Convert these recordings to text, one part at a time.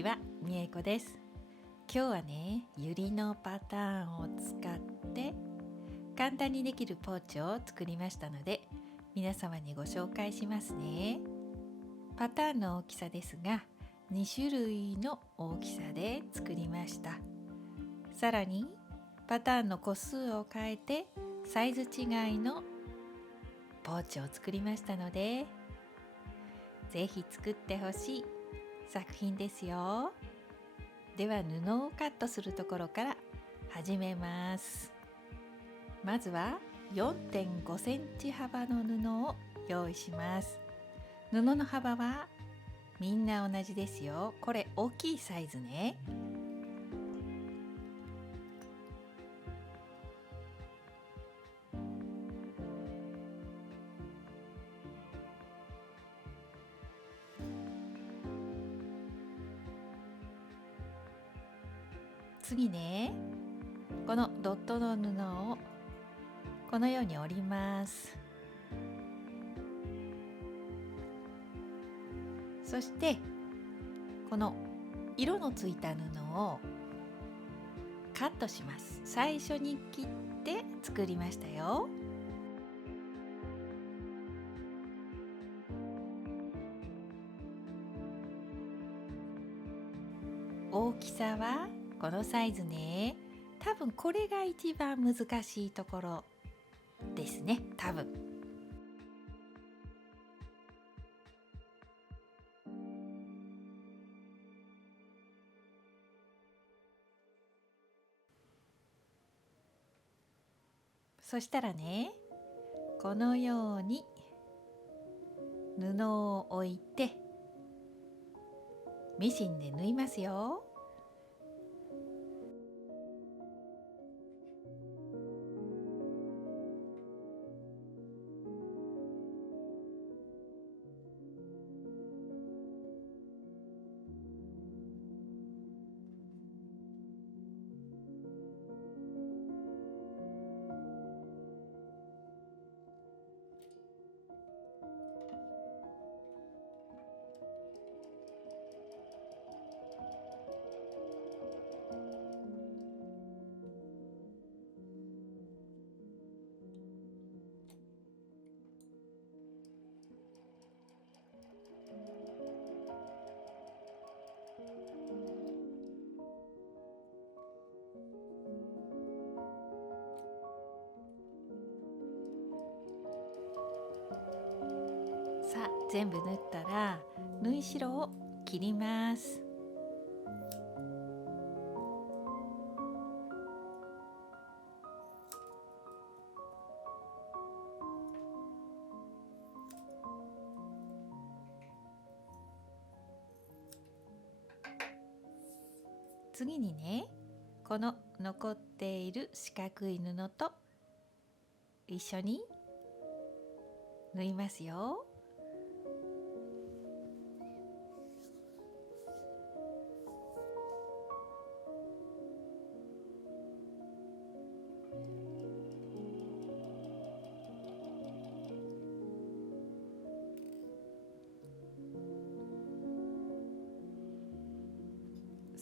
ちは、みえこです。今日はね、ユリのパターンを使って簡単にできるポーチを作りましたので、皆様にご紹介しますね。パターンの大きさですが、2種類の大きさで作りました。さらにパターンの個数を変えてサイズ違いのポーチを作りましたので、ぜひ作ってほしい作品ですよ。では布をカットするところから始めます。まずは 4.5 センチ幅の布を用意します。布の幅はみんな同じですよ。これ大きいサイズね。次ね、このドットの布をこのように折ります。そしてこの色のついた布をカットします。最初に切って作りましたよ。大きさはこのサイズね。多分これが一番難しいところですね。多分。そしたらね、このように布を置いてミシンで縫いますよ。さあ、全部縫ったら縫い代を切ります。次にね、この残っている四角い布と一緒に縫いますよ。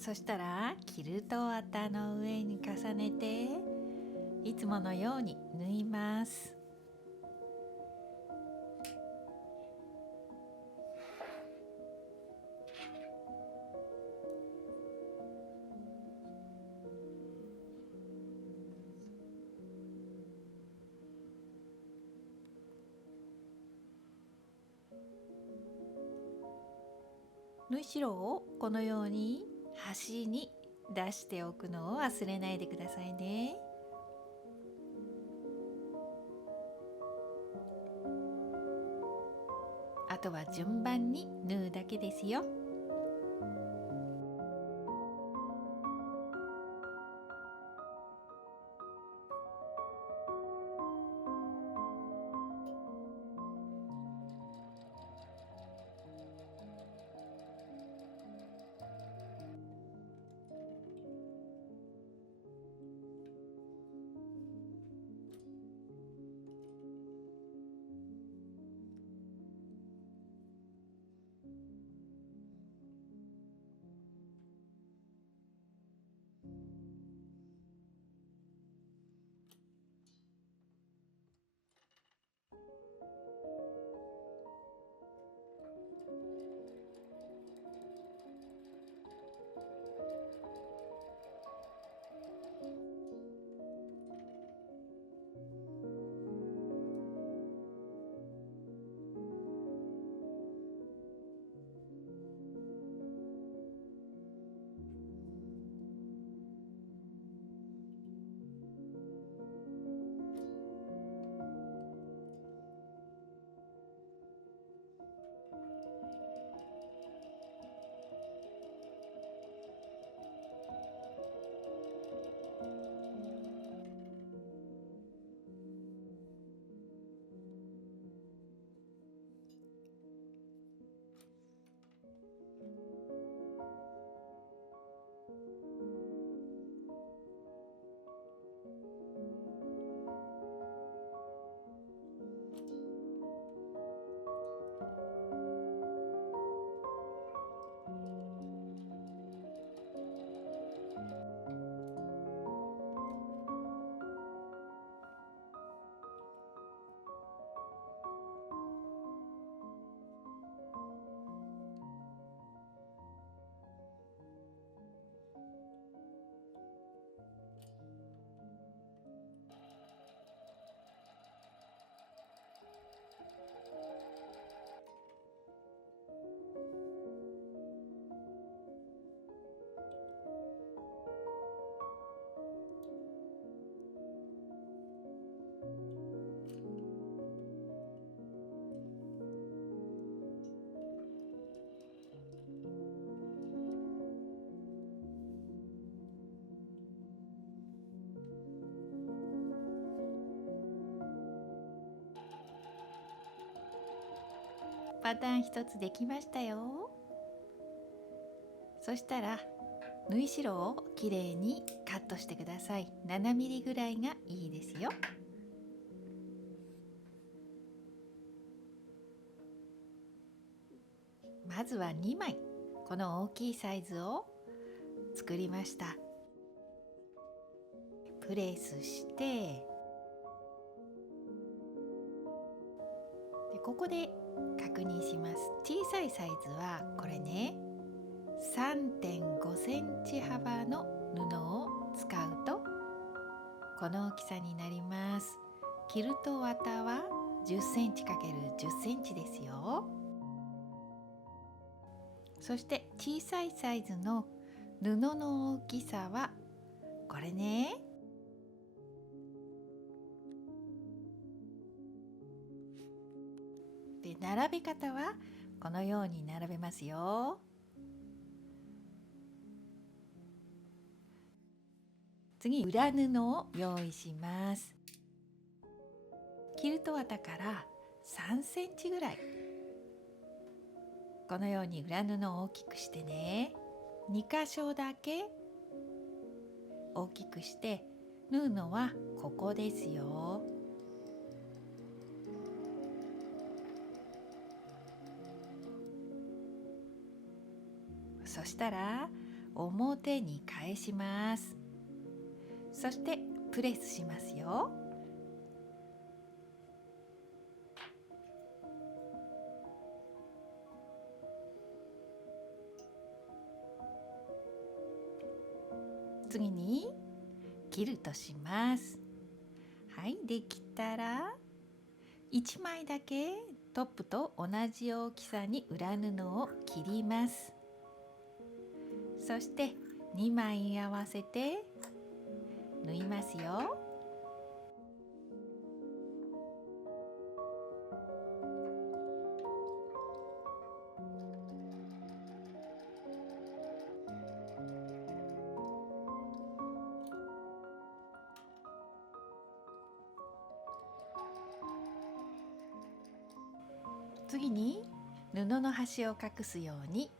そしたらキルト綿の上に重ねていつものように縫います。縫い代をこのように端に出しておくのを忘れないでくださいね。あとは順番に縫うだけですよ。パターン一つできましたよ。そしたら縫い代をきれいにカットしてください。7ミリぐらいがいいですよ。まずは2枚この大きいサイズを作りました。プレスしてでここで確認します。小さいサイズはこれね、3.5 センチ幅の布を使うとこの大きさになります。キルト綿は10センチ ×10 センチですよ。そして小さいサイズの布の大きさはこれね、で並べ方はこのように並べますよ。次裏布を用意します。キルト綿から3センチぐらいこのように裏布を大きくしてね、2箇所だけ大きくして縫うのはここですよ。そしたら表に返します。そしてプレスしますよ。次にキルトします。はい、できたら1枚だけトップと同じ大きさに裏布を切ります。そして2枚合わせて縫いますよ。次に布の端を隠すように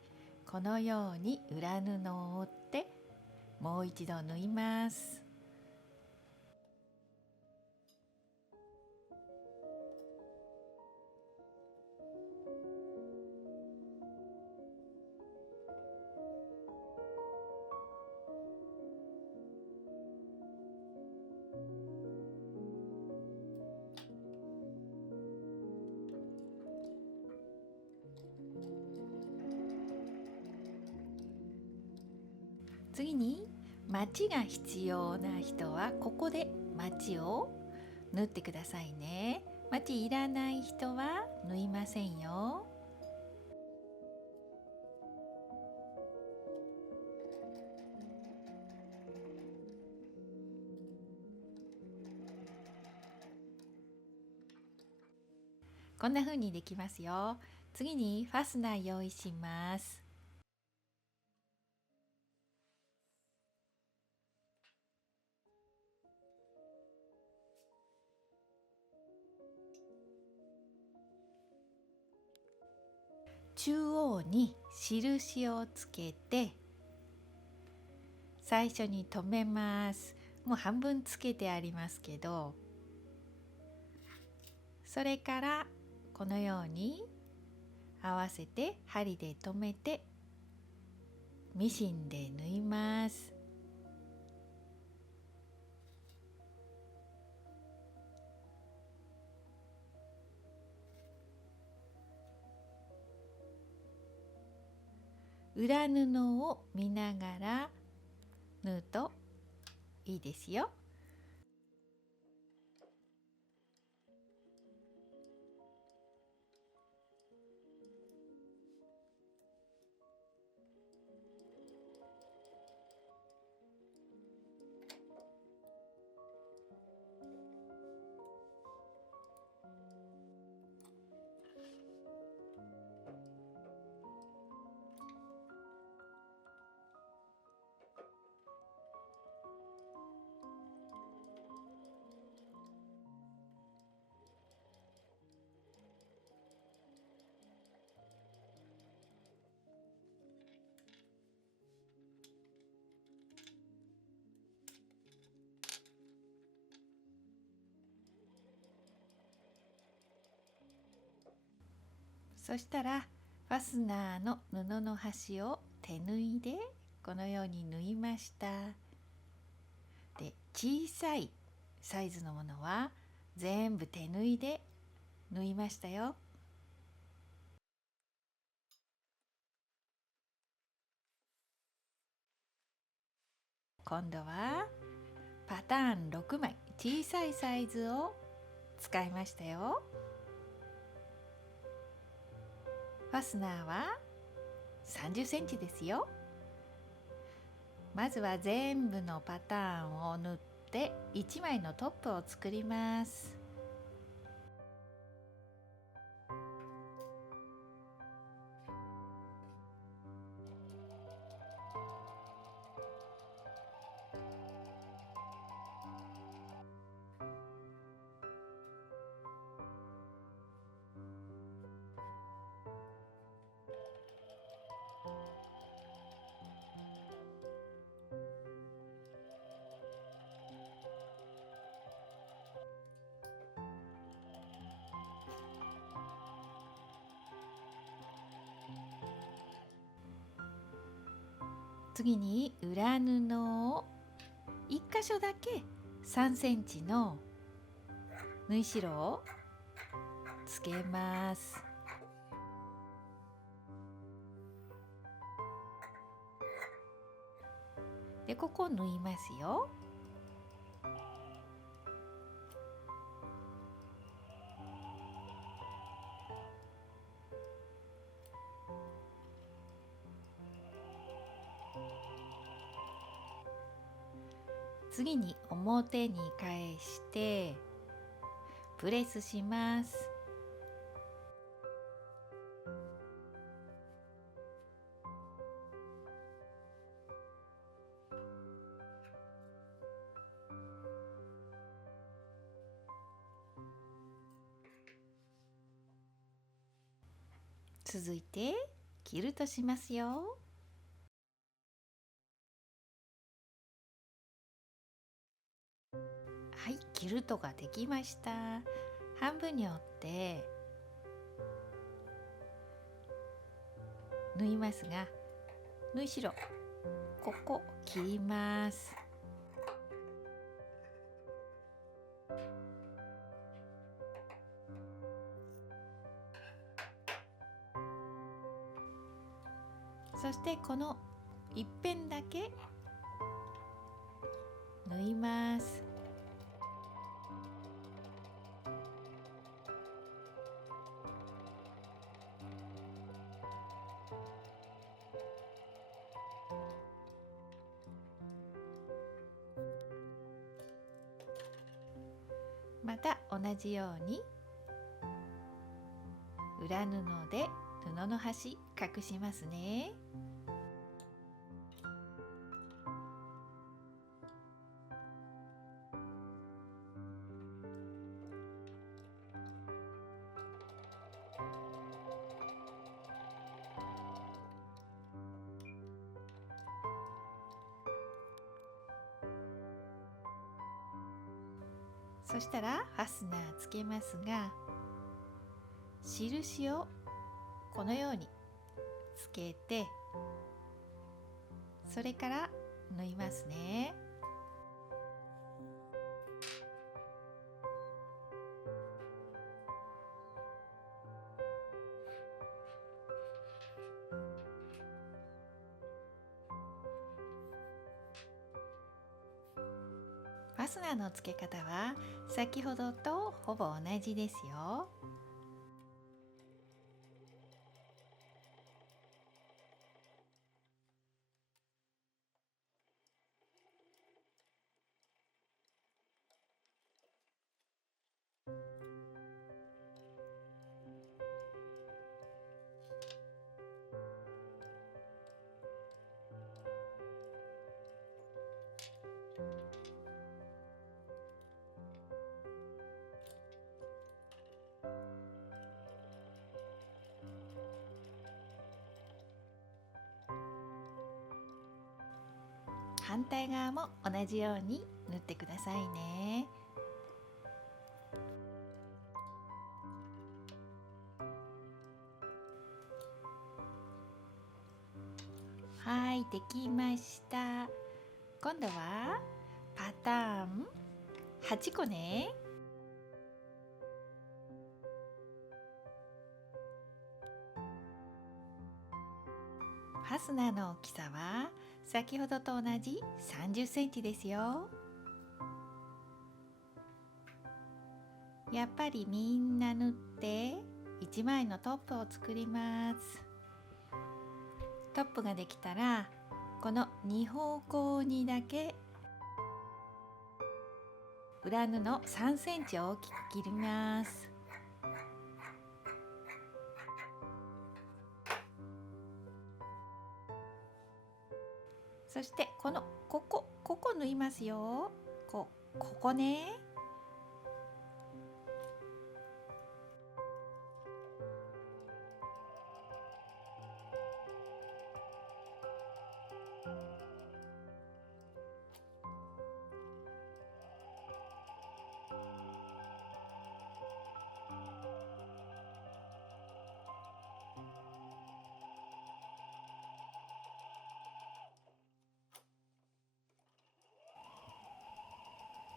このように裏布を折ってもう一度縫います。次にまちが必要な人はここでまちを縫ってくださいね。まちいらない人は縫いませんよ。こんな風にできますよ。次にファスナー用意します。中央に印をつけて最初に留めます。もう半分つけてありますけど、それからこのように合わせて針で留めてミシンで縫います。裏布を見ながら縫うといいですよ。そしたらファスナーの布の端を手縫いでこのように縫いました。で、小さいサイズのものは全部手縫いで縫いましたよ。今度はパターン6枚、小さいサイズを使いましたよ。ファスナーは30センチですよ。まずは全部のパターンを縫って1枚のトップを作ります。次に裏布を1箇所だけ3センチの縫い代をつけます。で、ここを縫いますよ。次に表に返してプレスします。続いてキルトしますよ。はい、キルトができました。半分に折って縫いますが、縫い代ここ切ります。そしてこの一辺だけ縫います。また同じように裏布で布の端隠しますね。そしたらファスナーつけますが、印をこのようにつけて、それから縫いますね。ファスナーの付け方は先ほどとほぼ同じですよ。反対側も同じように縫ってくださいね。はい、できました。今度はパターン8個ね。ファスナーの大きさは先ほどと同じ30センチですよ。やっぱりみんな縫って1枚のトップを作ります。トップができたらこの2方向にだけ裏布3センチ大きく切ります。そしてここ縫いますよ。ここね。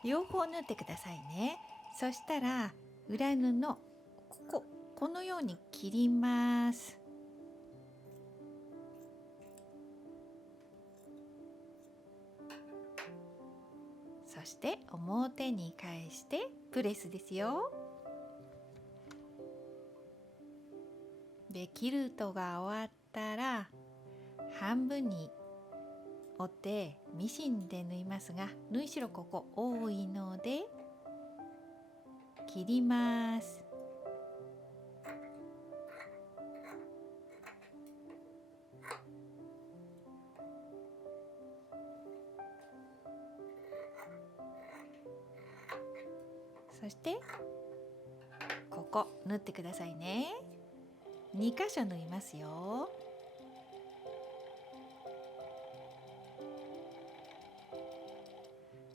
両方縫ってくださいね。そしたら裏布このように切ります。そして表に返してプレスですよ。でキルトが終わったら半分に折ってミシンで縫いますが、縫い代ここ多いので切ります。そしてここ縫ってくださいね。2箇所縫いますよ。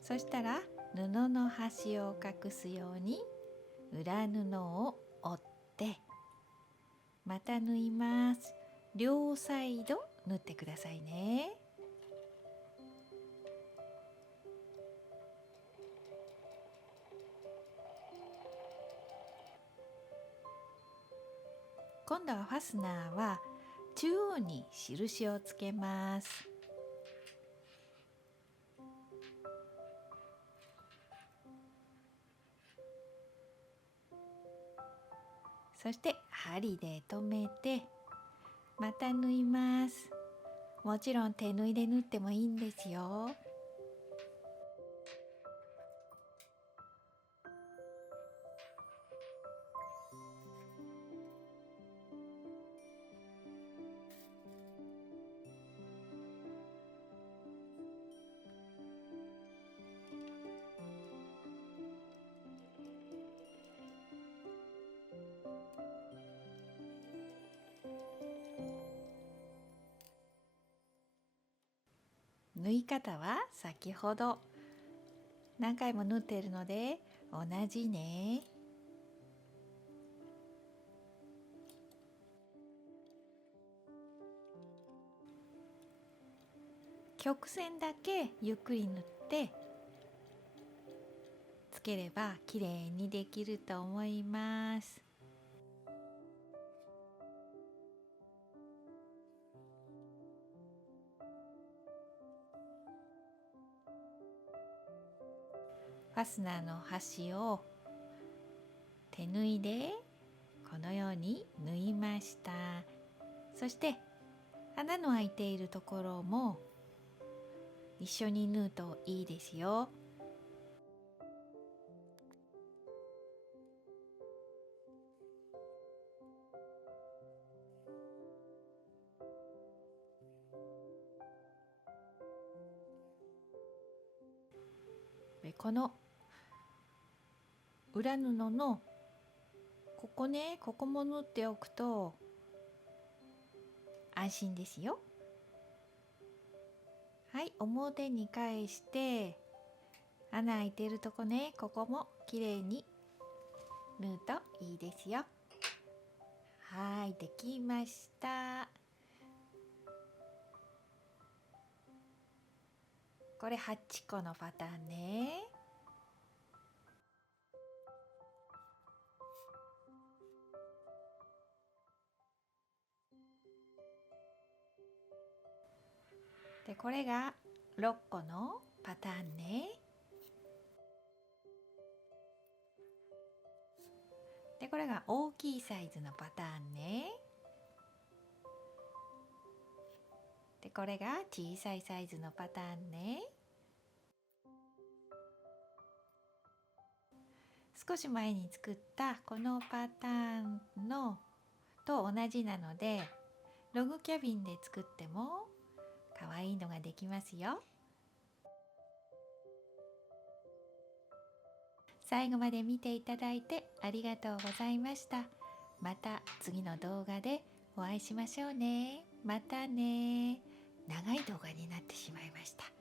そしたら布の端を隠すように裏布を折ってまた縫います。両サイド縫ってくださいね。今度はファスナーは中央に印をつけます。そして針で留めてまた縫います。もちろん手縫いで縫ってもいいんですよ。縫い方は先ほど何回も縫っているので同じね。曲線だけゆっくり縫ってつければきれいにできると思います。ファスナーの端を手縫いでこのように縫いました。そして穴の開いているところも一緒に縫うといいですよ。でこの裏布のここね、ここも縫っておくと安心ですよ。はい、表に返して穴開いてるとこね、ここもきれいに縫うといいですよ。はい、できました。これ8個のパターンね。でこれが6個のパターンね。でこれが大きいサイズのパターンね。でこれが小さいサイズのパターンね。少し前に作ったこのパターンのと同じなので、ログキャビンで作っても可愛いのができますよ。最後まで見ていただいてありがとうございました。また次の動画でお会いしましょうね。またね。長い動画になってしまいました。